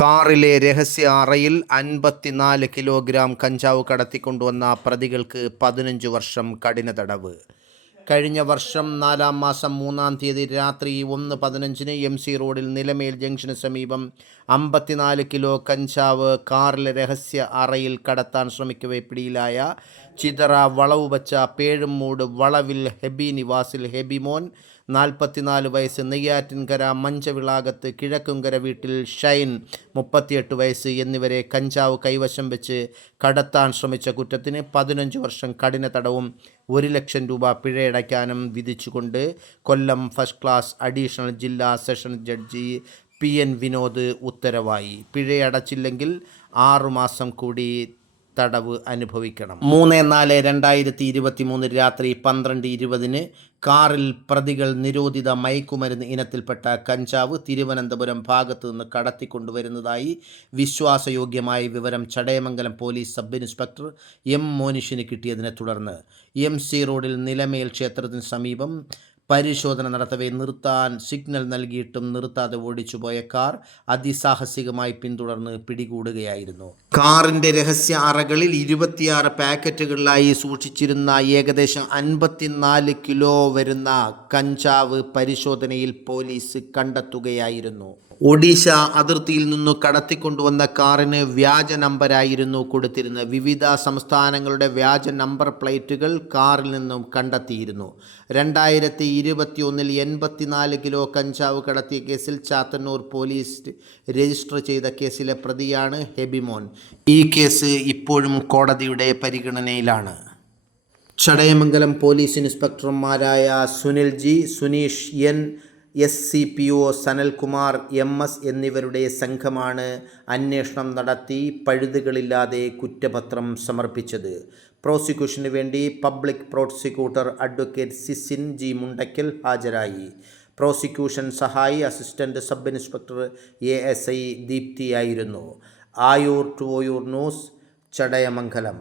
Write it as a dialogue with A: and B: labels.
A: കാറിലെ രഹസ്യ അറയിൽ അൻപത്തിനാല് കിലോഗ്രാം കഞ്ചാവ് കടത്തിക്കൊണ്ടുവന്ന പ്രതികൾക്ക് പതിനഞ്ച് വർഷം കഠിന തടവ്. കഴിഞ്ഞ വർഷം നാലാം മാസം മൂന്നാം തീയതി രാത്രി ഒന്ന് പതിനഞ്ചിന് എം സി റോഡിൽ നിലമേൽ ജംഗ്ഷന് സമീപം അമ്പത്തിനാല് കിലോ കഞ്ചാവ് കാറിലെ രഹസ്യ അറയിൽ കടത്താൻ ശ്രമിക്കവേ പിടിയിലായ ചിതറ വളവ് വച്ച പേഴുമൂട് വളവിൽ ഹെബി നിവാസിൽ ഹെബിമോൻ നാൽപ്പത്തിനാല് വയസ്സ് നെയ്യാറ്റിൻകര മഞ്ചവിളാകത്ത് കിഴക്കുംകര വീട്ടിൽ ഷൈൻ. മുപ്പത്തിയെട്ട് വയസ്സ് എന്നിവരെ കഞ്ചാവ് കൈവശം വെച്ച് കടത്താൻ ശ്രമിച്ച കുറ്റത്തിന് പതിനഞ്ച് വർഷം കഠിന തടവും ഒരു ലക്ഷം രൂപ പിഴയടയ്ക്കാനും വിധിച്ചുകൊണ്ട് കൊല്ലം ഫസ്റ്റ് ക്ലാസ് അഡീഷണൽ ജില്ലാ session judge P N Vinod ഉത്തരവായി. പിഴയടച്ചില്ലെങ്കിൽ ആറുമാസം കൂടി തടവ് അനുഭവിക്കണം. മൂന്ന് നാല് രണ്ടായിരത്തി ഇരുപത്തി മൂന്ന് രാത്രി പന്ത്രണ്ട് ഇരുപതിന് കാറിൽ പ്രതികൾ നിരോധിത മയക്കുമരുന്ന് ഇനത്തിൽപ്പെട്ട കഞ്ചാവ് തിരുവനന്തപുരം ഭാഗത്തു നിന്ന് കടത്തിക്കൊണ്ടുവരുന്നതായി വിശ്വാസയോഗ്യമായ വിവരം Chadayamangalam police sub inspector M മോനിഷിന് കിട്ടിയതിനെ തുടർന്ന്. എം സി റോഡിൽ നിലമേൽ ക്ഷേത്രത്തിന് സമീപം പരിശോധന നടത്തവേ നിർത്താൻ സിഗ്നൽ നൽകിയിട്ടും നിർത്താതെ ഓടിച്ചുപോയ കാർ അതിസാഹസികമായി പിന്തുടർന്ന് പിടികൂടുകയായിരുന്നു. കാറിന്റെ രഹസ്യ അറകളിൽ ഇരുപത്തിയാറ് പാക്കറ്റുകളിലായി സൂക്ഷിച്ചിരുന്ന ഏകദേശം അൻപത്തിനാല് കിലോ വരുന്ന കഞ്ചാവ് പരിശോധനയിൽ പോലീസ് കണ്ടെത്തുകയായിരുന്നു. ഒഡീഷ അതിർത്തിയിൽ നിന്നു കടത്തിക്കൊണ്ടുവന്ന കാറിന് വ്യാജ നമ്പരായിരുന്നു കൊടുത്തിരുന്നത്. വിവിധ സംസ്ഥാനങ്ങളുടെ വ്യാജ നമ്പർ പ്ലേറ്റുകൾ കാറിൽ നിന്നും കണ്ടെത്തിയിരുന്നു. രണ്ടായിരത്തി ഇരുപത്തി ഒന്നിൽ എൺപത്തിനാല് കിലോ കഞ്ചാവ് കടത്തിയ കേസിൽ ചാത്തന്നൂർ പോലീസ് രജിസ്റ്റർ ചെയ്ത കേസിലെ പ്രതിയാണ് ഹെബിമോൻ. ഈ കേസ് ഇപ്പോഴും കോടതിയുടെ പരിഗണനയിലാണ്. Chadayamangalam police ഇൻസ്പെക്ടർമാരായ Sunil G Suneesh N. S C P O Sanalkumar M S എന്നിവരുടെ സംഘമാണ് അന്വേഷണം നടത്തി പഴുതുകളില്ലാതെ കുറ്റപത്രം സമർപ്പിച്ചത്. പ്രോസിക്യൂഷന് വേണ്ടി public prosecutor advocate Sisin G Mundakkal ഹാജരായി. പ്രോസിക്യൂഷൻ സഹായി assistant sub inspector A S I ദീപ്തിയായിരുന്നു. Ayoor to Oyoor news Chadayamangalam.